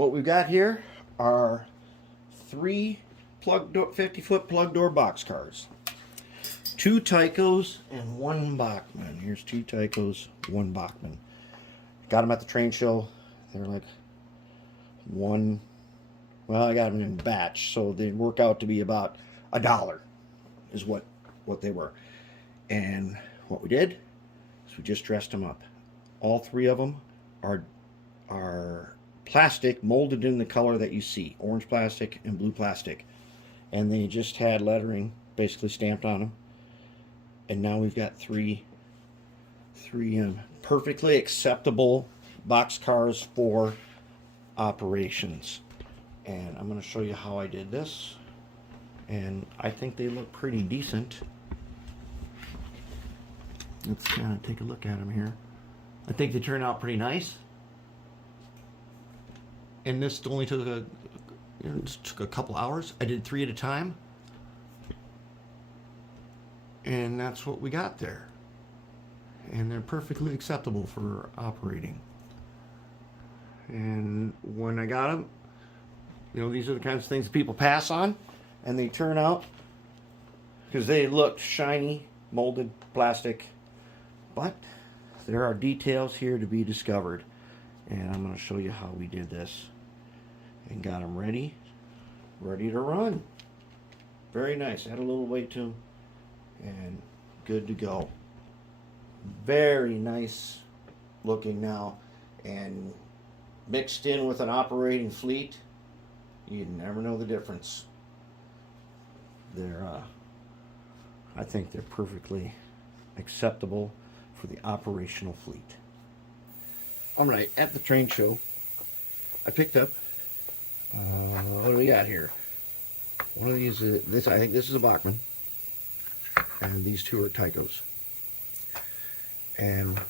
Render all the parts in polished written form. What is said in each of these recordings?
What we've got here are three 50-foot plug door box cars. Two Tycos and one Bachmann. Here's two Tycos, one Bachmann. Got them at the train show. They're like one, well, I got them in batch, so they work out to be about $1 is what they were. And what we did is we just dressed them up. All three of them are plastic molded in the color that you see, orange plastic and blue plastic, and they just had lettering basically stamped on them. And now we've got three perfectly acceptable box cars for operations. And I'm going to show you how I did this, and I think they look pretty decent. Let's kind of take a look at them here. I think they turned out pretty nice. And this only took a couple hours. I did 3 at a time. And that's what we got there. And they're perfectly acceptable for operating. And when I got them, these are the kinds of things people pass on, and they turn out, because they look shiny, molded plastic, but there are details here to be discovered. And I'm going to show you how we did this and got them ready to run. Very nice. Add a little weight to them and good to go. Very nice looking now, and mixed in with an operating fleet, you never know the difference. I think they're perfectly acceptable for the operational fleet. All right, at the train show, I picked up, what do we got here? One of these, I think this is a Bachmann, and these two are Tycos. And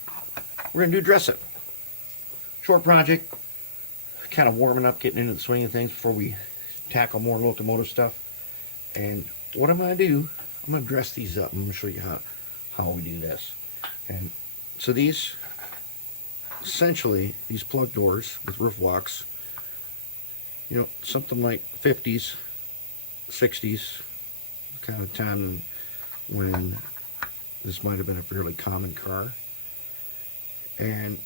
we're going to do dress up. Short project, kind of warming up, getting into the swing of things before we tackle more locomotive stuff. And what I'm going to do, I'm going to dress these up. I'm going to show you how we do this. And so these, essentially, these plug doors with roof walks, something like 50s, 60s, kind of time when this might have been a fairly common car. And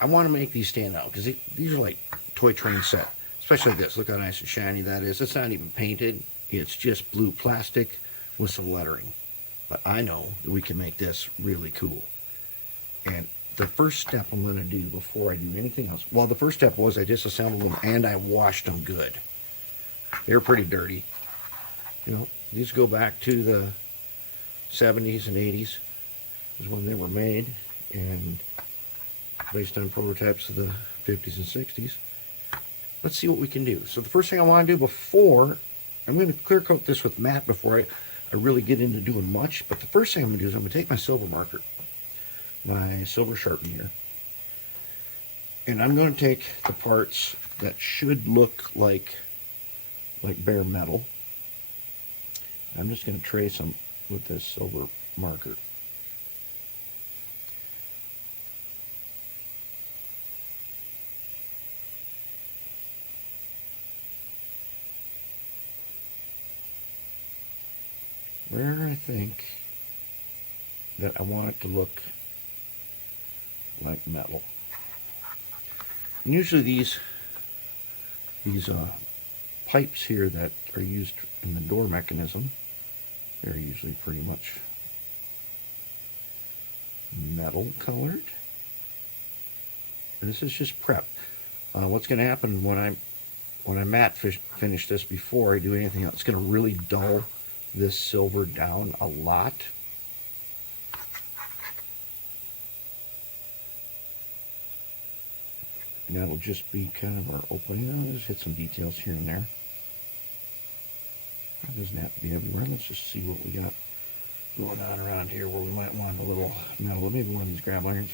I want to make these stand out because these are like toy train set, especially this. Look how nice and shiny that is. It's not even painted. It's just blue plastic with some lettering. But I know that we can make this really cool. And the first step I'm going to do before I do anything else, well, the first step was I disassembled them and I washed them good. They're pretty dirty. These go back to the 70s and 80s is when they were made, and based on prototypes of the 50s and 60s. Let's see what we can do. So the first thing I want to do before, I'm going to clear coat this with matte before I really get into doing much, but the first thing I'm going to do is I'm going to take my silver marker, my silver Sharpie here, and I'm going to take the parts that should look like bare metal. I'm just going to trace them with this silver marker. Where I think that I want it to look like metal. And usually these pipes here that are used in the door mechanism, they're usually pretty much metal colored. And this is just prep. What's going to happen when I matte finish this before I do anything else, it's going to really dull this silver down a lot. And that'll just be kind of our opening. I'll just hit some details here and there. It doesn't have to be everywhere. Let's just see what we got going on around here where we might want a little metal. Maybe one of these grab irons,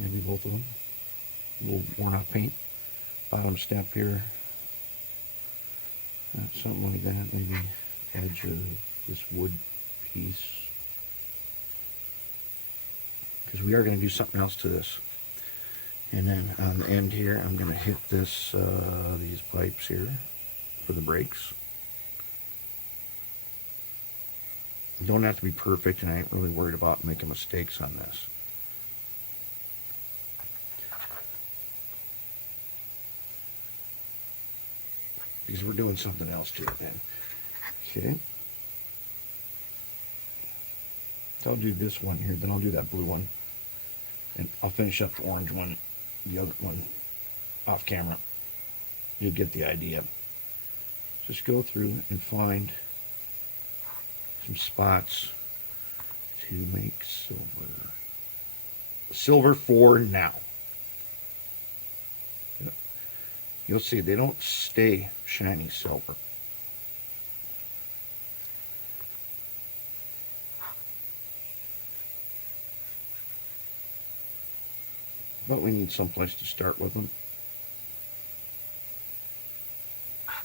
maybe both of them. A little worn out paint. Bottom step here. Something like that. Maybe edge of this wood piece. Because we are going to do something else to this. And then on the end here, I'm going to hit this these pipes here for the brakes. You don't have to be perfect, and I ain't really worried about making mistakes on this. Because we're doing something else to it then. Okay. So I'll do this one here, then I'll do that blue one. And I'll finish up the orange one, the other one, off camera. You'll get the idea. Just go through and find some spots to make silver. Silver for now. You'll see they don't stay shiny silver. But we need some place to start with them.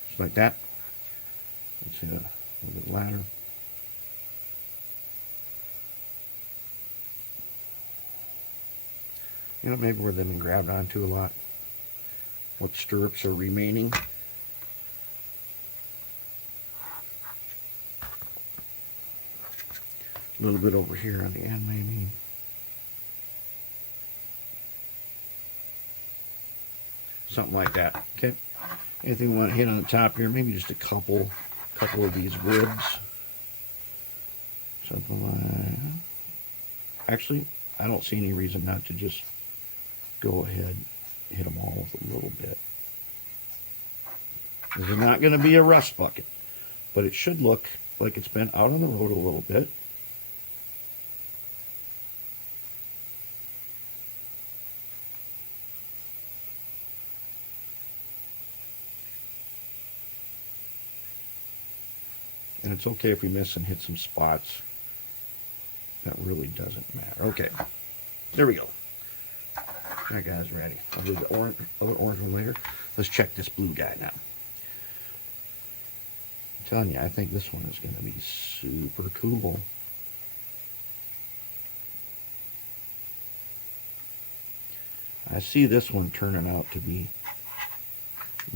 Just like that. Let's hit a little bit ladder. You know, maybe where they've been grabbed onto a lot. What stirrups are remaining. A little bit over here on the end, maybe. Something like that. Okay. Anything we want to hit on the top here? Maybe just a couple of these ribs. Something like. Actually, I don't see any reason not to just go ahead, hit them all with a little bit. This is not going to be a rust bucket, but it should look like it's been out on the road a little bit. And it's okay if we miss and hit some spots. That really doesn't matter. Okay, there we go. That guy's ready. I'll do the other orange one later. Let's check this blue guy now. I'm telling you, I think this one is going to be super cool. I see this one turning out to be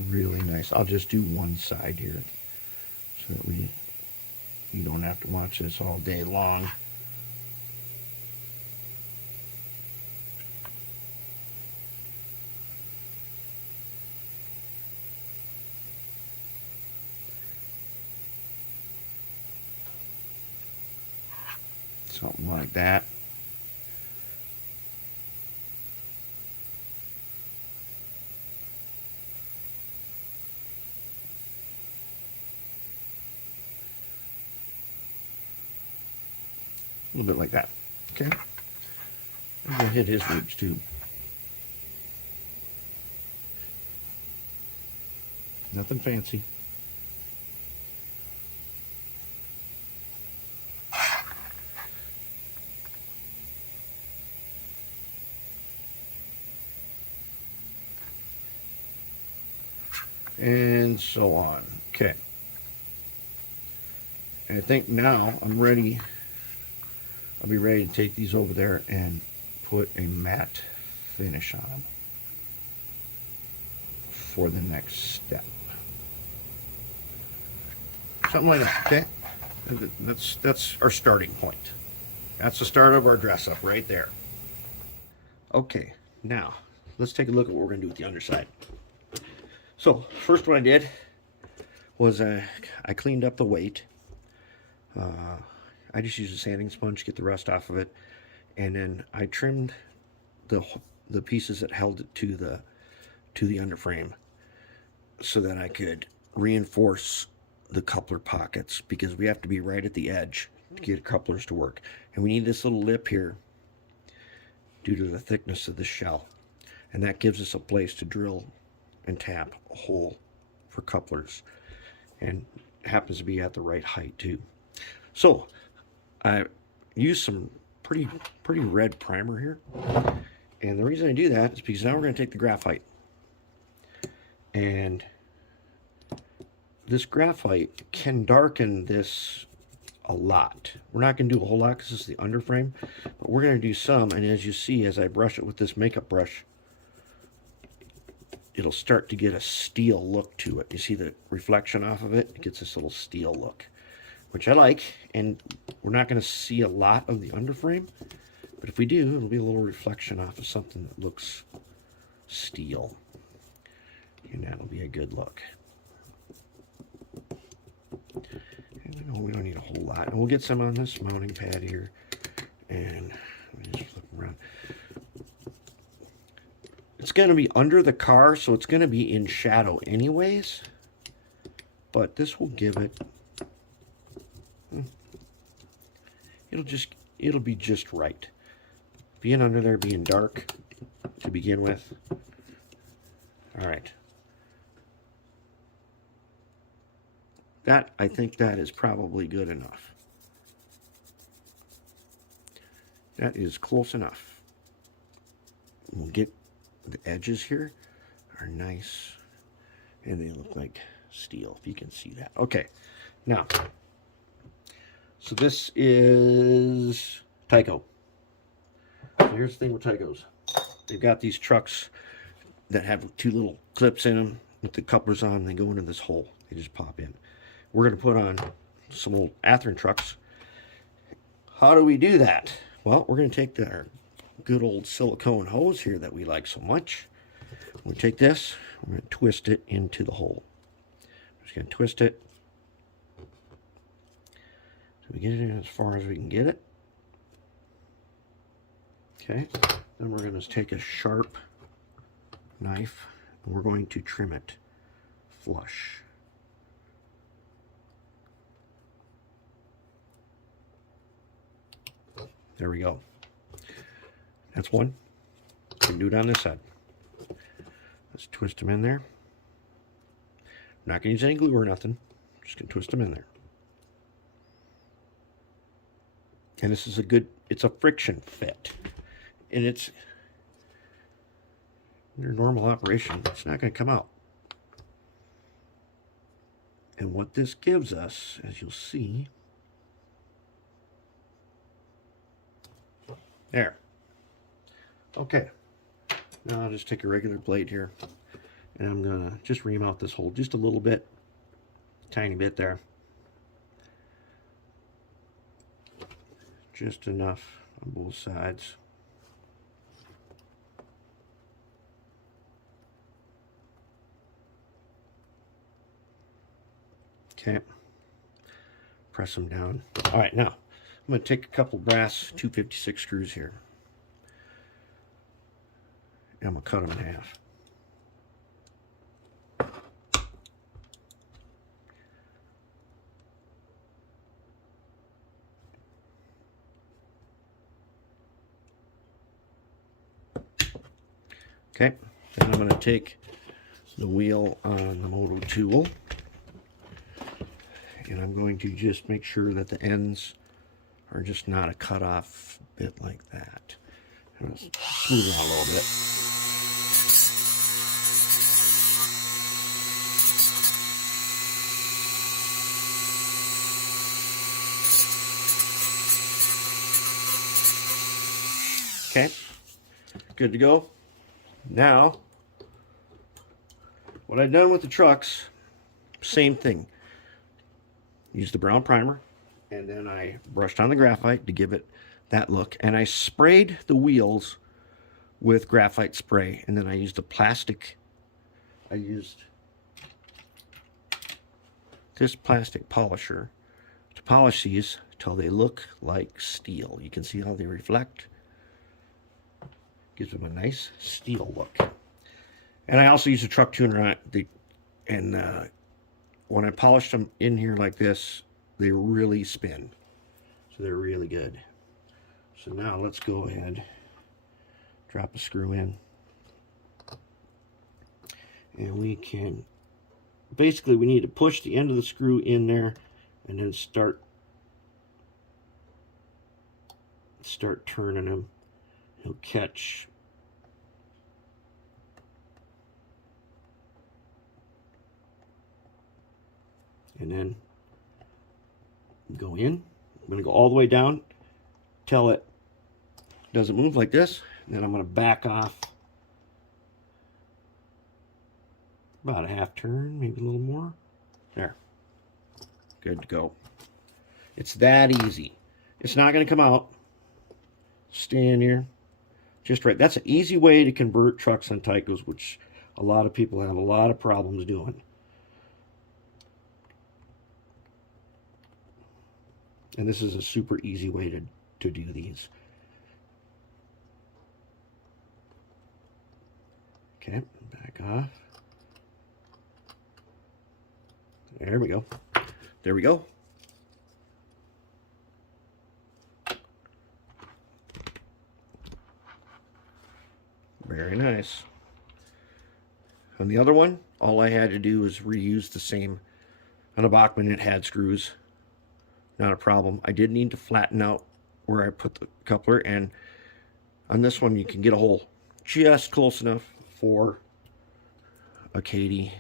really nice. I'll just do one side here so that you don't have to watch this all day long. Something like that. A little bit like that. Okay. I'm going to hit his ribs too. Nothing fancy. And so on. Okay. And I think now I'm ready. I'll be ready to take these over there and put a matte finish on them for the next step. Something like that, okay? That's our starting point. That's the start of our dress up right there. Okay, now let's take a look at what we're going to do with the underside. So, first what I did was I cleaned up the weight. I just used a sanding sponge to get the rust off of it, and then I trimmed the pieces that held it to the underframe so that I could reinforce the coupler pockets, because we have to be right at the edge to get couplers to work, and we need this little lip here due to the thickness of the shell, and that gives us a place to drill and tap a hole for couplers, and it happens to be at the right height too. So I used some pretty red primer here, and the reason I do that is because now we're going to take the graphite, and this graphite can darken this a lot. We're not going to do a whole lot because this is the underframe, but we're going to do some, and as you see, as I brush it with this makeup brush, it'll start to get a steel look to it. You see the reflection off of it? It gets this little steel look, which I like. And we're not going to see a lot of the underframe, but if we do, it'll be a little reflection off of something that looks steel. And that'll be a good look. And we don't need a whole lot. And we'll get some on this mounting pad here. And let me just flip around. It's going to be under the car, so it's going to be in shadow anyways. But this will give it... It'll be just right. Being under there, being dark to begin with. All right. I think that is probably good enough. That is close enough. We'll get the edges here are nice, and they look like steel, if you can see that. Okay, now, so this is Tyco. So here's the thing with Tycos. They've got these trucks that have two little clips in them with the couplers on. They go into this hole. They just pop in. We're going to put on some old Athearn trucks. How do we do that? Well, we're going to take our good old silicone hose here that we like so much. We'll take this, we're going to twist it into the hole. I'm just going to twist it. So we get it in as far as we can get it. Okay, then we're going to take a sharp knife and we're going to trim it flush. There we go. That's one. We can do it on this side. Let's twist them in there. I'm not going to use any glue or nothing. Just going to twist them in there. And this is it's a friction fit. And it's, under normal operation, it's not going to come out. And what this gives us, as you'll see, there. Okay. Now I'll just take a regular blade here, and I'm going to just ream out this hole just a little bit, tiny bit there. Just enough on both sides. Okay. Press them down. All right, now I'm going to take a couple brass 256 screws here. And I'm going to cut them in half. Okay, then I'm going to take the wheel on the moto tool, and I'm going to just make sure that the ends are just not a cut off bit like that. I'm going to smooth it out a little bit. Okay, good to go. Now, what I've done with the trucks, same thing. Use the brown primer, and then I brushed on the graphite to give it that look, and I sprayed the wheels with graphite spray, and then I used this plastic polisher to polish these till they look like steel. You can see how they reflect. Gives them a nice steel look. And I also use a truck tuner on it. And when I polished them in here like this, they really spin. So they're really good. So now let's go ahead, drop a screw in. And we can, basically we need to push the end of the screw in there and then start turning them. He'll catch. And then go in. I'm going to go all the way down till it doesn't move like this. And then I'm going to back off About a half turn, maybe a little more. There. Good to go. It's that easy. It's not going to come out. Stay in here. Just right. That's an easy way to convert trucks on Tycos, which a lot of people have a lot of problems doing. And this is a super easy way to do these. Okay, back off. There we go. There we go. Very nice. On the other one, all I had to do was reuse the same. On a Bachmann, it had screws. Not a problem. I did need to flatten out where I put the coupler, and on this one, you can get a hole just close enough for a Katy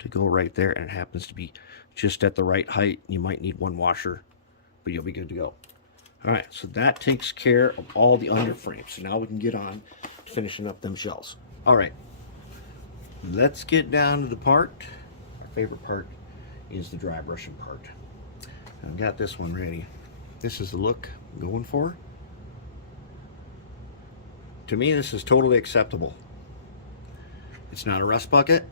to go right there, and it happens to be just at the right height. You might need one washer, but you'll be good to go. All right, so that takes care of all the underframes. So now we can get on to finishing up them shells. All right, let's get down to the part. Our favorite part is the dry brushing part. I've got this one ready. This is the look I'm going for. To me, this is totally acceptable. It's not a rust bucket,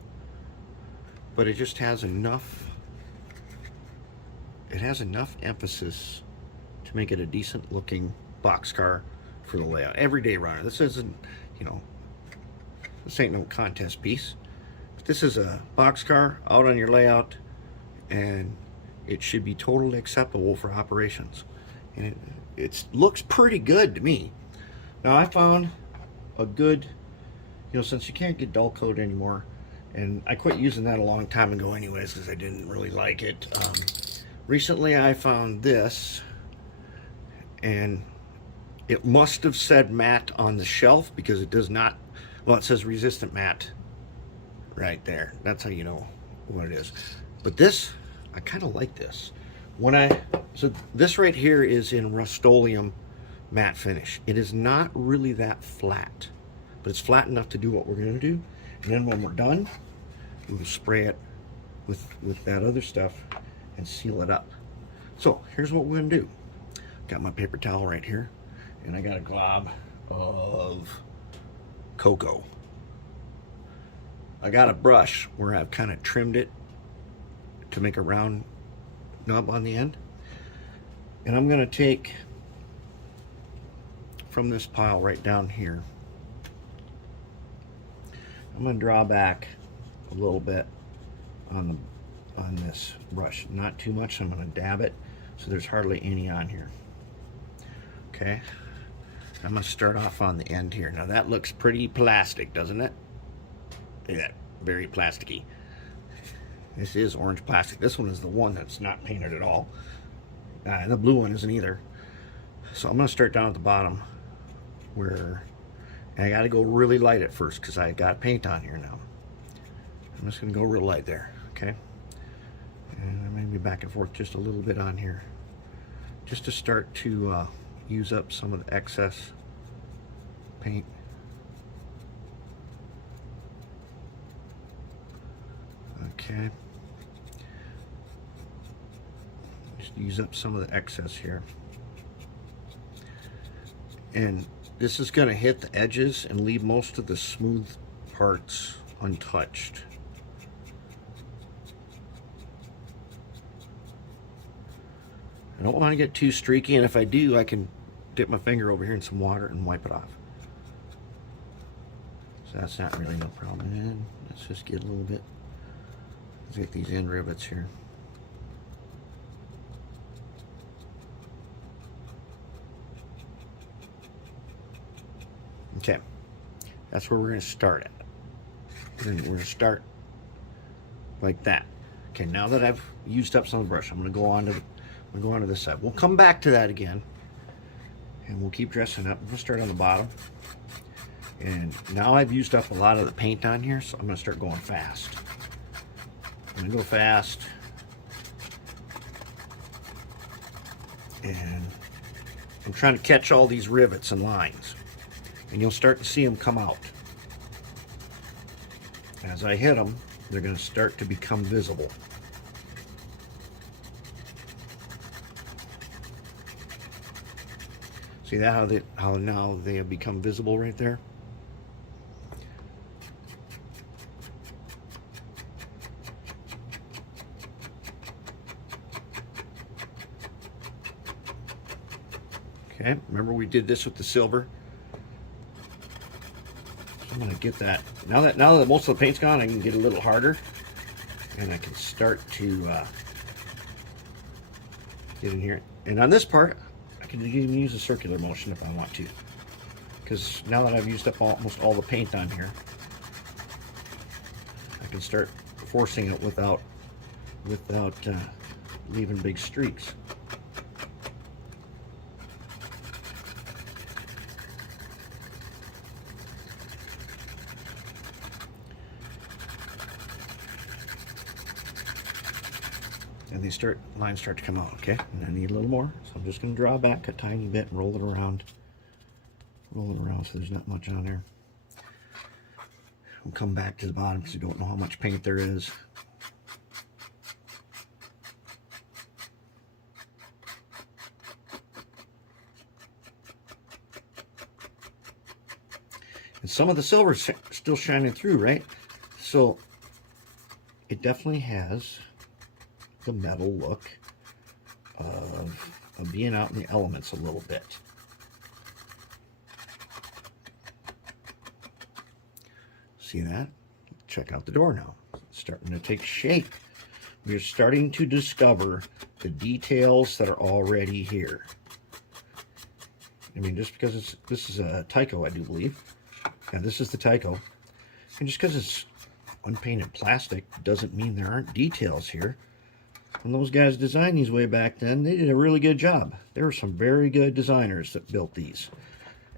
but it just has enough, it has enough emphasis to make it a decent looking boxcar for the layout. Everyday runner. This isn't, you know, this ain't no contest piece. But this is a boxcar out on your layout, and it should be totally acceptable for operations. And it looks pretty good to me. Now I found a good, you know, since you can't get dull coat anymore, and I quit using that a long time ago anyways because I didn't really like it. Recently I found this, and it must have said matte on the shelf because it does not, well, it says resistant matte right there. That's how you know what it is. But this, I kind of like this. So this right here is in Rust-Oleum matte finish. It is not really that flat, but it's flat enough to do what we're going to do. And then when we're done, we will spray it with that other stuff and seal it up. So here's what we're going to do. Got my paper towel right here, and I got a glob of cocoa. I got a brush where I've kind of trimmed it to make a round knob on the end. And I'm going to take from this pile right down here, I'm going to draw back a little bit on this brush. Not too much. I'm going to dab it so there's hardly any on here. Okay. I'm going to start off on the end here. Now that looks pretty plastic, doesn't it? Yeah, very plasticky. This is orange plastic. This one is the one that's not painted at all. And the blue one isn't either. So I'm going to start down at the bottom where, and I got to go really light at first because I got paint on here now. I'm just going to go real light there, okay? And maybe back and forth just a little bit on here, just to start to use up some of the excess paint. Okay. Just use up some of the excess here. And this is going to hit the edges and leave most of the smooth parts untouched. I don't want to get too streaky, and if I do, I can dip my finger over here in some water and wipe it off. So that's not really no problem. And let's just get a little bit. Let's get these end rivets here. Okay, that's where we're going to start at. And we're going to start like that. Okay, now that I've used up some of the brush, I'm going to go on to this side. We'll come back to that again, and we'll keep dressing up. We'll start on the bottom. And now I've used up a lot of the paint on here, so I'm going to start going fast. I'm going to go fast. And I'm trying to catch all these rivets and lines. And you'll start to see them come out. As I hit them, they're going to start to become visible. See that how now they have become visible right there? Okay, remember we did this with the silver. So I'm gonna get that. Now that most of the paint's gone, I can get a little harder, and I can start to get in here. And on this part, I can even use a circular motion if I want to, because now that I've used up almost all the paint on here, I can start forcing it without leaving big streaks. And these lines start to come out, okay? And I need a little more, so I'm just going to draw back a tiny bit and roll it around. Roll it around so there's not much on there. We'll come back to the bottom because you don't know how much paint there is. And some of the silver's still shining through, right? So it definitely has the metal look of being out in the elements a little bit. See that? Check out the door now. It's starting to take shape. We're starting to discover the details that are already here. I mean, just because this is a Tyco, I do believe. Yeah, this is the Tyco. And just because it's unpainted plastic doesn't mean there aren't details here. When those guys designed these way back then, they did a really good job. There were some very good designers that built these.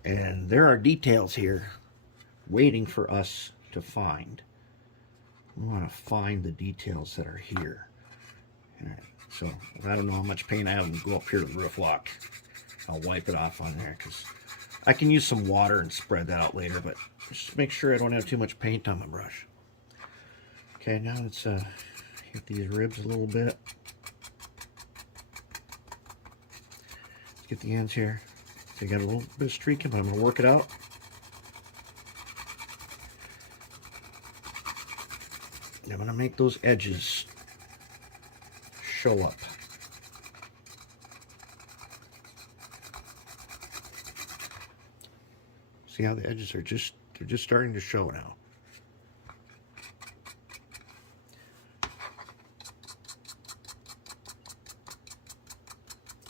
And there are details here waiting for us to find. We want to find the details that are here. All right, so I don't know how much paint I have. I'll go up here to the roof walk. I'll wipe it off on there because I can use some water and spread that out later, but just make sure I don't have too much paint on my brush. Okay, now let's hit these ribs a little bit. Let's get the ends here. They got a little bit of streaking, but I'm going to work it out. I'm going to make those edges show up. See how the edges are they're just starting to show now.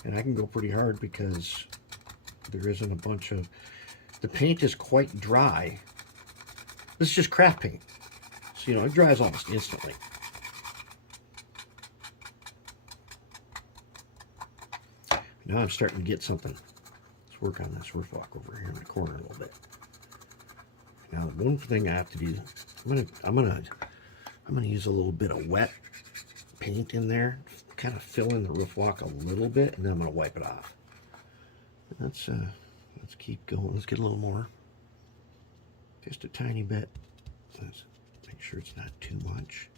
And I can go pretty hard because there isn't a bunch of, the paint is quite dry. This is just craft paint. So, you know, it dries almost instantly. Now I'm starting to get something. Let's work on this roof walk over here in the corner a little bit. Now, the one thing I have to do, I'm gonna use a little bit of wet paint in there, kind of fill in the roof walk a little bit, and then I'm gonna wipe it off. Let's keep going. Let's get a little more, just a tiny bit. Let's make sure it's not too much.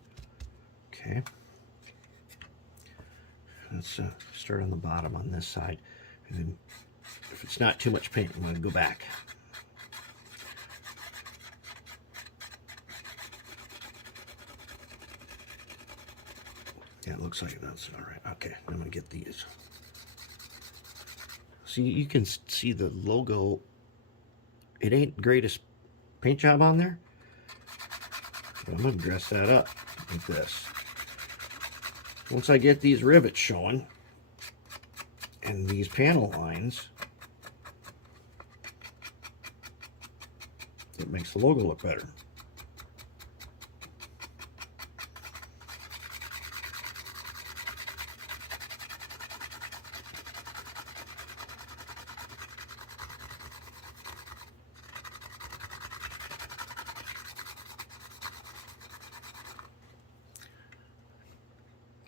Okay. Let's start on the bottom on this side, and then if it's not too much paint, I'm going to go back. Yeah, it looks like that's all right. Okay, I'm going to get these. See, you can see the logo. It ain't the greatest paint job on there, but I'm going to dress that up with this. Once I get these rivets showing and these panel lines, it makes the logo look better.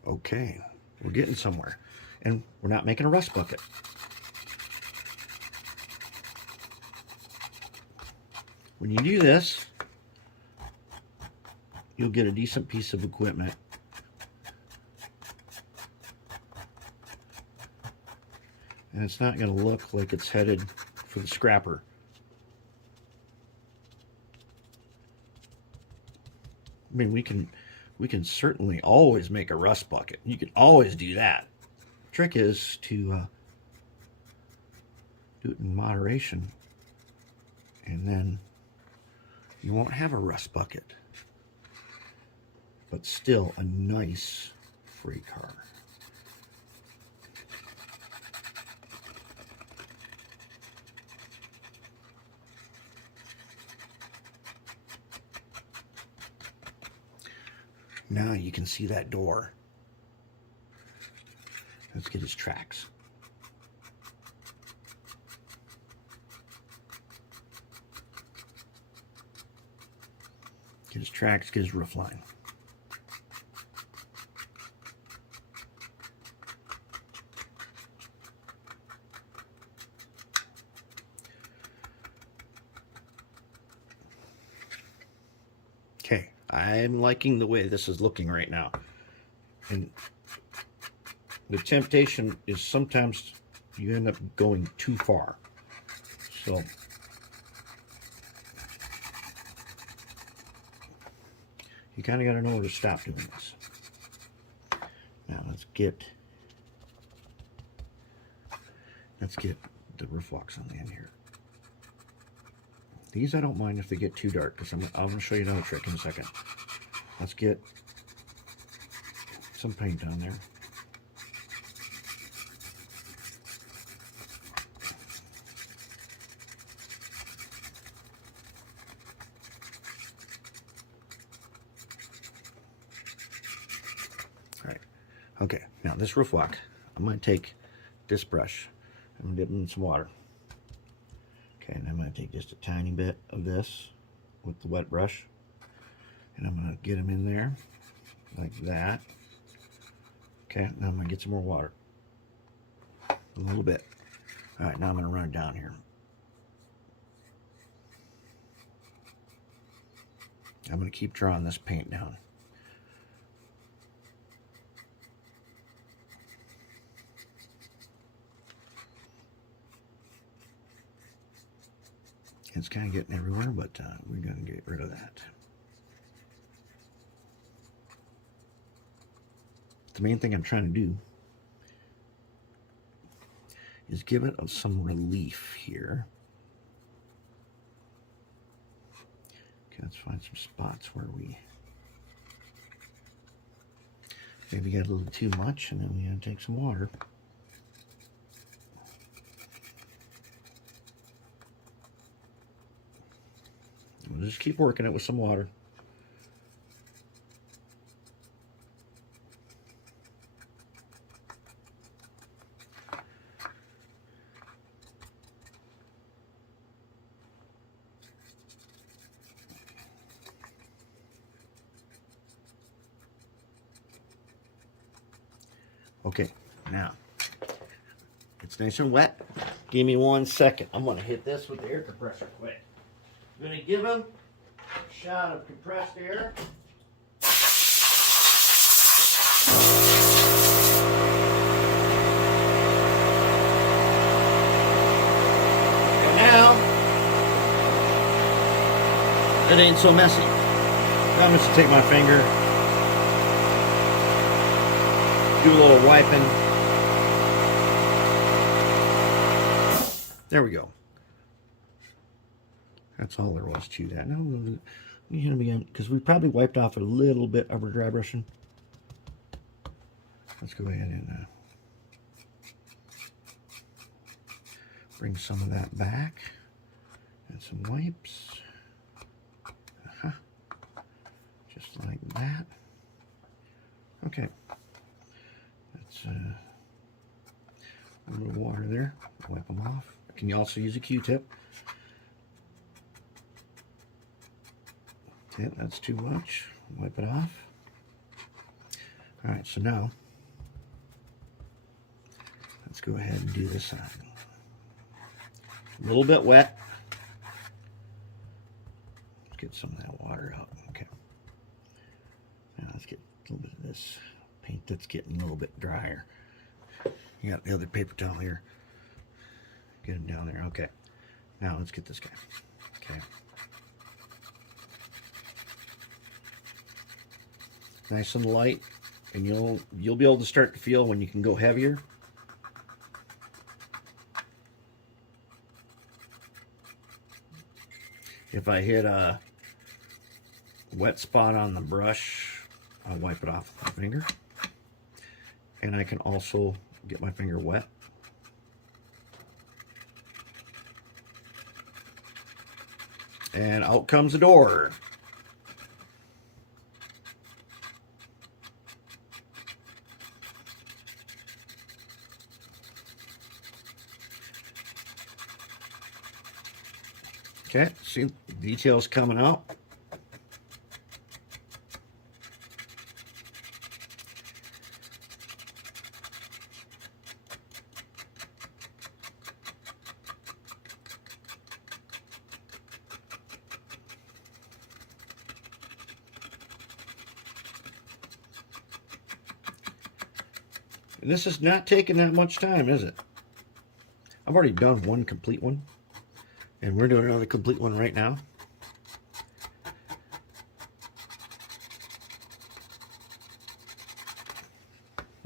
Okay, we're getting somewhere. And we're not making a rust bucket. When you do this, you'll get a decent piece of equipment. And it's not going to look like it's headed for the scrapper. I mean, we can certainly always make a rust bucket. You can always do that. Trick is to do it in moderation, and then you won't have a rust bucket, but still a nice freight car. Now you can see that door. Let's get his tracks. Get his tracks, get his roof line. Okay, I'm liking the way this is looking right now. And the temptation is sometimes you end up going too far. So you kind of got to know where to stop doing this. Now let's get the roof walks on the end here. These I don't mind if they get too dark, because I'm going to show you another trick in a second. Let's get some paint on there. All right. Okay, now this roof walk, I'm going to take this brush and dip it in some water. Okay, and I'm going to take just a tiny bit of this with the wet brush, and I'm going to get them in there like that. Okay, now I'm going to get some more water. A little bit. All right, now I'm going to run it down here. I'm going to keep drawing this paint down. It's kind of getting everywhere, but we're going to get rid of that. The main thing I'm trying to do is give it some relief here. Okay, let's find some spots where we maybe got a little too much, and then we gotta take some water. We'll just keep working it with some water. Okay, now it's nice and wet. Give me 1 second. I'm gonna hit this with the air compressor quick. I'm gonna give him a shot of compressed air. And now it ain't so messy. Now I'm just gonna take my finger, do a little wiping. There we go. That's all there was to that. Now let me hit them again, because we probably wiped off a little bit of our dry brushing. Let's go ahead and bring some of that back. And some wipes. Just like that. Okay. Let's a little water there. Wipe them off. Can you also use a Q-tip? Okay, that's too much. Wipe it off. All right, so now let's go ahead and do this side. A little bit wet. Let's get some of that water out. Okay. a little bit of this paint that's getting a little bit drier. You got the other paper towel here. Get him down there. Okay. Now let's get this guy. Okay. Nice and light, and you'll be able to start to feel when you can go heavier. If I hit a wet spot on the brush, I'll wipe it off with my finger. And I can also get my finger wet. And out comes the door. Okay, see details coming out. And this is not taking that much time, is it? I've already done one complete one. And we're doing another complete one right now.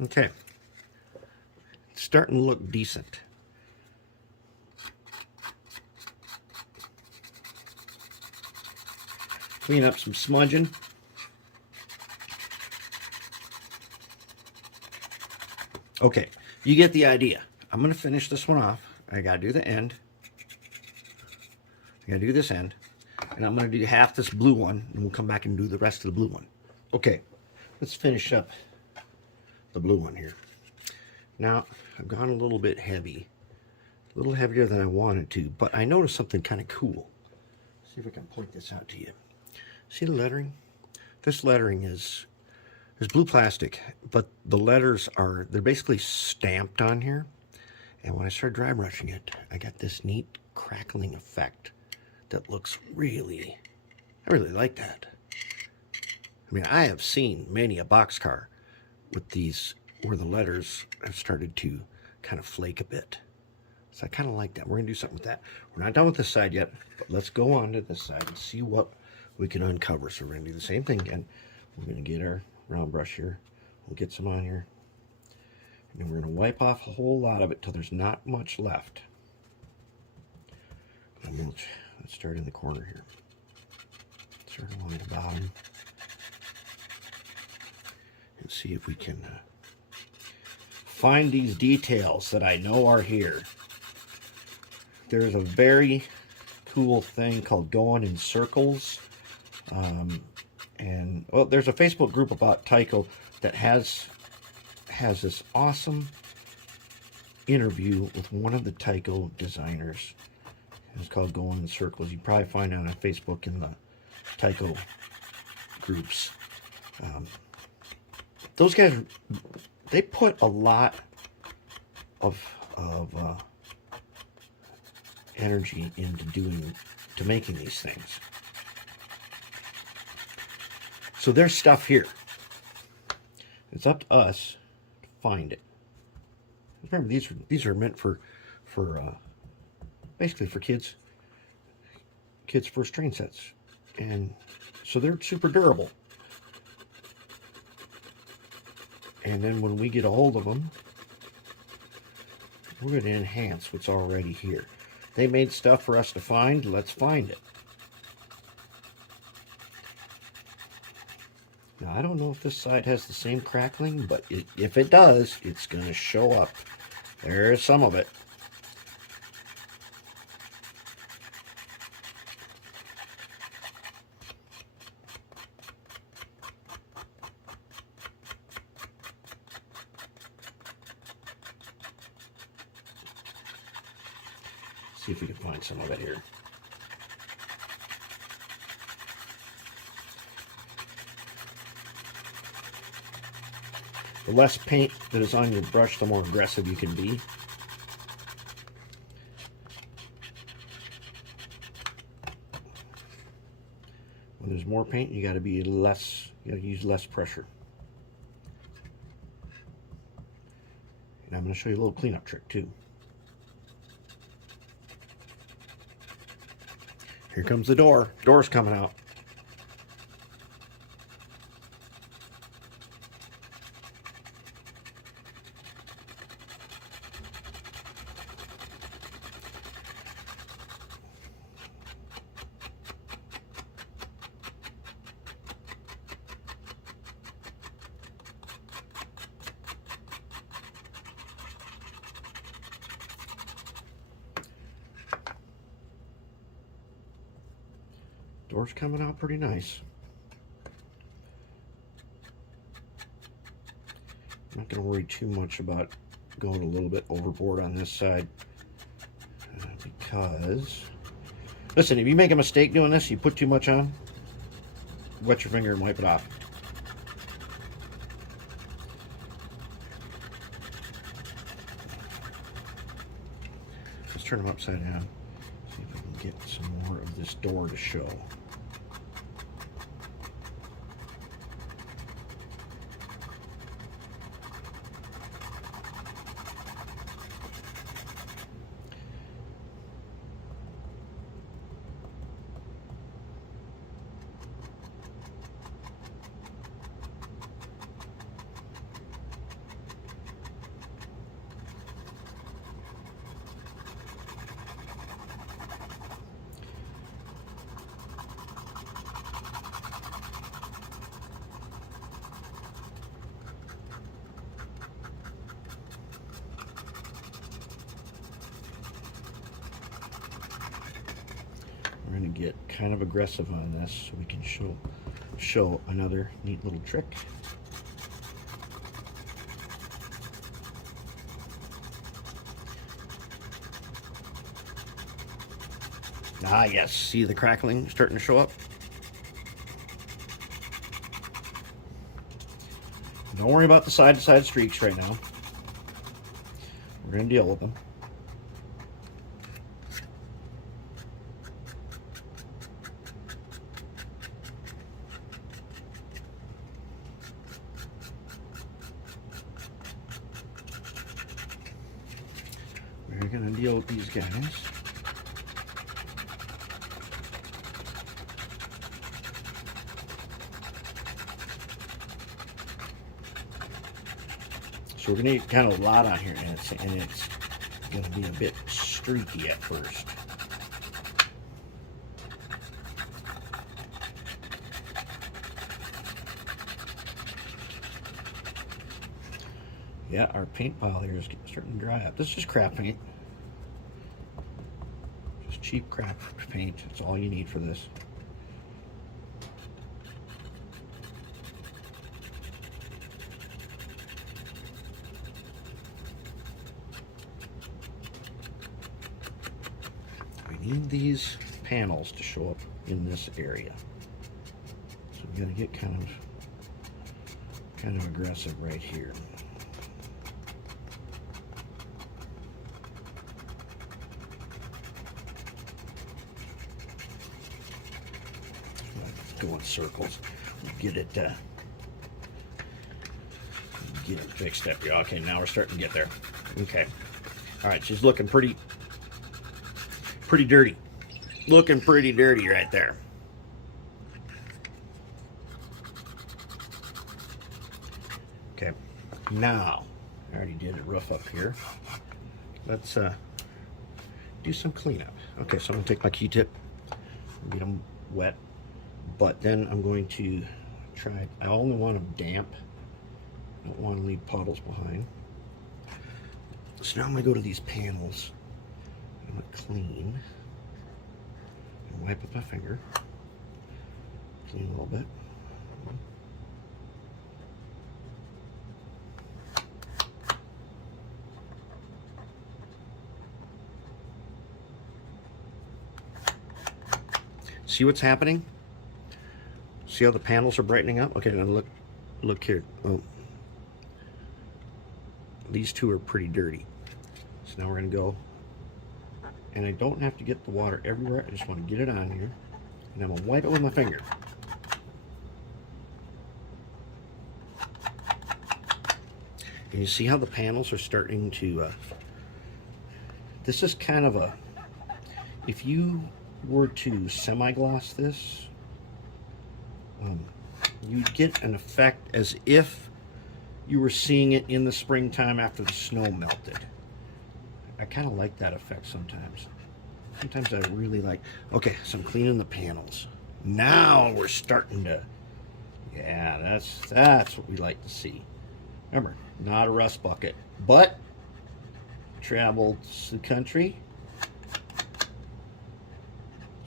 Okay. It's starting to look decent. Clean up some smudging. Okay, you get the idea. I'm going to finish this one off. I got to do the end. I'm going to do this end, and I'm going to do half this blue one, and we'll come back and do the rest of the blue one. Okay, let's finish up the blue one here. Now, I've gone a little bit heavy, a little heavier than I wanted to, but I noticed something kind of cool. See if I can point this out to you. See the lettering? This lettering is blue plastic, but the letters they're basically stamped on here. And when I started dry brushing it, I got this neat crackling effect that looks I really like that. I mean, I have seen many a boxcar with these where the letters have started to kind of flake a bit. So I kind of like that. We're going to do something with that. We're not done with this side yet, but let's go on to this side and see what we can uncover. So we're going to do the same thing again. We're going to get our round brush here. We'll get some on here. And then we're going to wipe off a whole lot of it till there's not much left. And let's start in the corner here. Start along the bottom. And see if we can find these details that I know are here. There's a very cool thing called going in circles. And well, there's a Facebook group about Tyco that has this awesome interview with one of the Tyco designers. It's called Going in Circles. You probably find it on Facebook in the Tyco groups. Those guys, they put a lot of energy into making these things. So there's stuff here. It's up to us to find it. Remember, these are meant for basically for kids first train sets, and so they're super durable. And then when we get a hold of them, we're going to enhance what's already here. They made stuff for us to find. Let's find it. Now, I don't know if this side has the same crackling, but if it does, it's going to show up. There's some of it. See if we can find some of it here. The less paint that is on your brush, the more aggressive you can be. When there's more paint, you got to be less. You got to use less pressure. And I'm going to show you a little cleanup trick too. Here comes the door. Door's coming out. Door's coming out pretty nice. I'm not going to worry too much about going a little bit overboard on this side because, listen, if you make a mistake doing this, you put too much on, wet your finger and wipe it off. Let's turn them upside down. See if we can get some more of this door to show. We're going to get kind of aggressive on this so we can show another neat little trick. Ah, yes, see the crackling starting to show up? Don't worry about the side-to-side streaks right now. We're going to deal with them. We're going to deal with these guys. So we're going to get kind of a lot on here, and it's going to be a bit streaky at first. Yeah, our paint pile here is starting to dry up. This is just craft paint. Just cheap craft paint. That's all you need for this. We need these panels to show up in this area. So we got to get kind of aggressive right here. Go in circles. Get it fixed up here. Okay, now we're starting to get there. Okay. All right, she's looking pretty dirty. Looking pretty dirty right there. Okay. Now, I already did a roof up here. Let's do some cleanup. Okay, so I'm gonna take my Q-tip, get them wet. But then I'm going to try, I only want them damp. I don't want to leave puddles behind. So now I'm going to go to these panels. I'm going to clean and wipe up my finger. Clean a little bit. See what's happening? See how the panels are brightening up? Okay, now look here. Oh, these two are pretty dirty. So now we're gonna go, and I don't have to get the water everywhere. I just want to get it on here, and I'm gonna wipe it with my finger. And you see how the panels are starting to, this is kind of a, if you were to semi-gloss this, you'd get an effect as if you were seeing it in the springtime after the snow melted. I kind of like that effect sometimes. Sometimes I really like, okay, so I'm cleaning the panels. Now we're starting to, yeah, that's what we like to see. Remember, not a rust bucket, but traveled the country.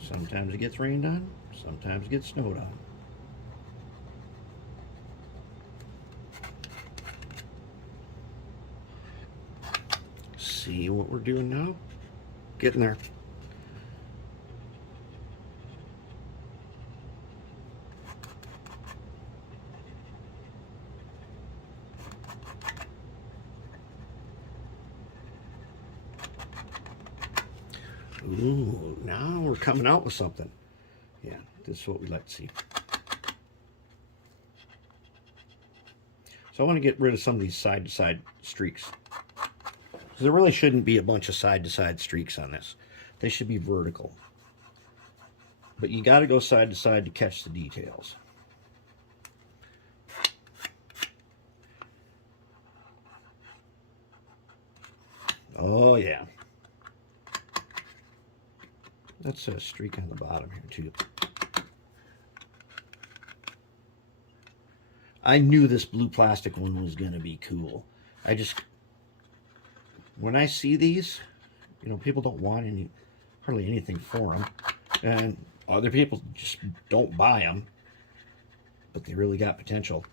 Sometimes it gets rained on, sometimes it gets snowed on. See what we're doing now? Getting there. Ooh, now we're coming out with something. Yeah, this is what we like to see. So I want to get rid of some of these side-to-side streaks. So there really shouldn't be a bunch of side-to-side streaks on this. They should be vertical. But you got to go side to side to catch the details. Oh yeah. That's a streak on the bottom here too. I knew this blue plastic one was going to be cool. When I see these, you know, people don't want hardly anything for them. And other people just don't buy them. But they really got potential.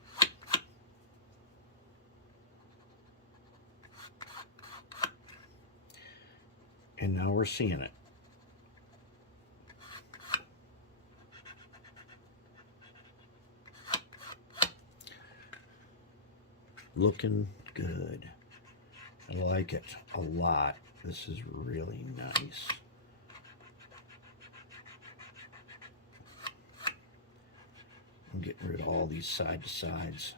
And now we're seeing it. Looking good. I like it a lot. This is really nice. I'm getting rid of all these side to sides.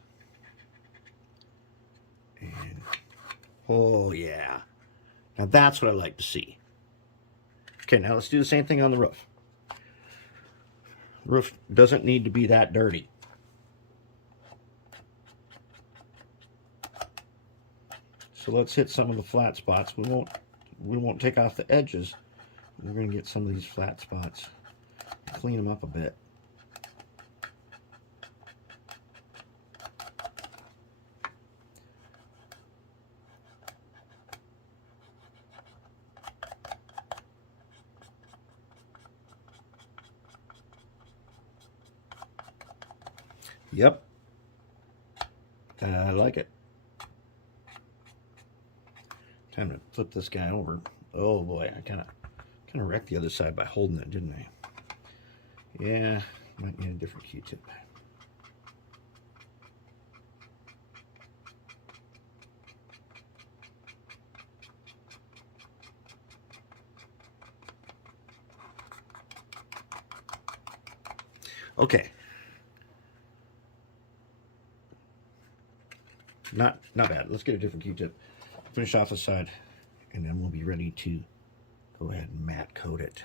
And oh yeah. Now that's what I like to see. Okay, now let's do the same thing on the roof. The roof doesn't need to be that dirty. So let's hit some of the flat spots. We won't take off the edges. We're going to get some of these flat spots. Clean them up a bit. Yep. I like it. Time to flip this guy over. Oh boy, I kind of wrecked the other side by holding it, didn't I? Yeah, might need a different Q-tip. Okay. Not bad. Let's get a different Q-tip. Finish off the side, and then we'll be ready to go ahead and matte coat it.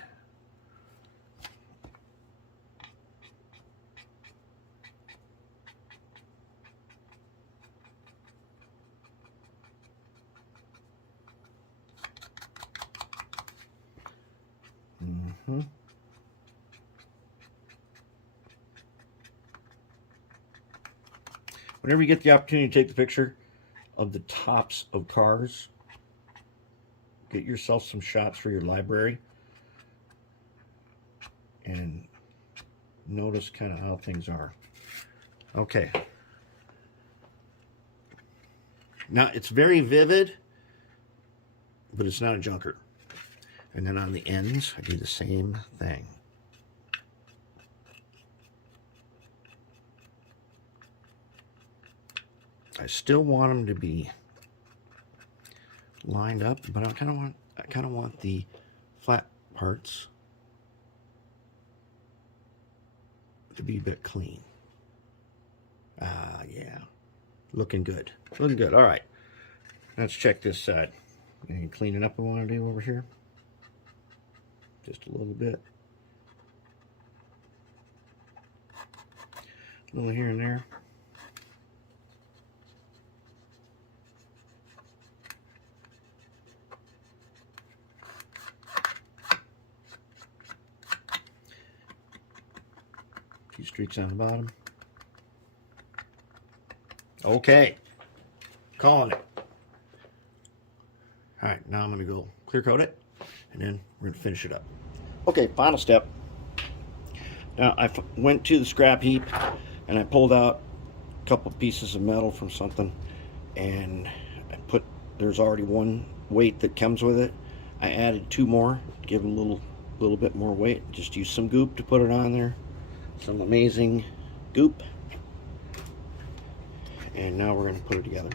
Whenever you get the opportunity to take the picture of the tops of cars, get yourself some shots for your library and notice kind of how things are. Okay. Now it's very vivid, but it's not a junker. And then on the ends, I do the same thing. I still want them to be lined up, but I kind of want the flat parts to be a bit clean. Yeah, looking good. Looking good. All right, Let's check this side. Any cleaning up I want to do over here? Just a little bit. A little here and there. A few streaks on the bottom. Okay. Calling it. Alright, now I'm going to go clear coat it, and then we're going to finish it up. Okay, final step. Now I went to the scrap heap and I pulled out a couple pieces of metal from something, and I put, there's already one weight that comes with it. I added two more to give it a little bit more weight. Just used some goop to put it on there. Some amazing goop. And now we're going to put it together.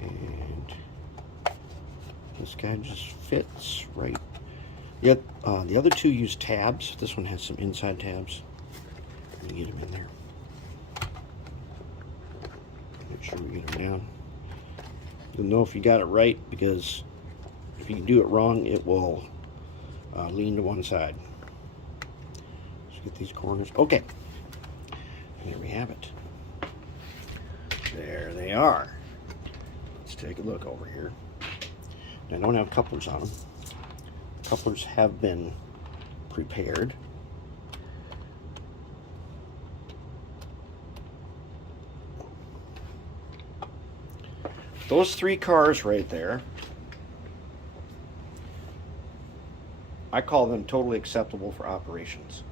And this guy just fits right. Yet the other two use tabs. This one has some inside tabs. Let me get them in there. Make sure we get them down. You'll know if you got it right, because if you do it wrong, it will lean to one side. Let's get these corners. Okay. And there we have it. There they are. Let's take a look over here. I don't have couplers on them. Couplers have been prepared. Those three cars right there, I call them totally acceptable for operations.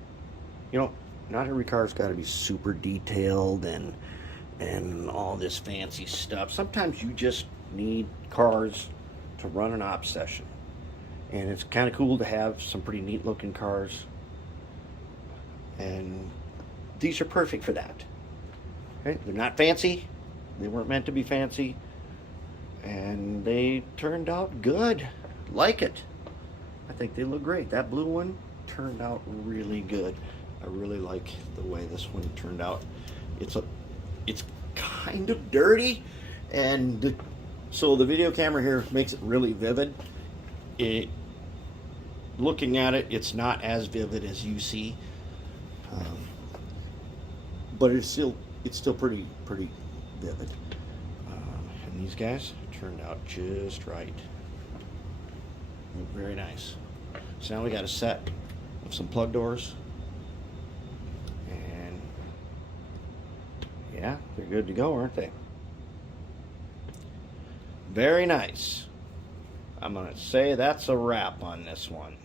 You know, not every car's got to be super detailed and all this fancy stuff. Sometimes you just need cars to run an op session. And it's kind of cool to have some pretty neat looking cars. And these are perfect for that. Okay? They're not fancy. They weren't meant to be fancy. And they turned out good. Like it. I think they look great. That blue one turned out really good. I really like the way this one turned out. It's kind of dirty, and so the video camera here makes it really vivid. Looking at it, it's not as vivid as you see, but it's still pretty vivid. And these guys turned out just right. Very nice. So now we got a set of some plug doors. Yeah, they're good to go, aren't they? Very nice. I'm going to say that's a wrap on this one.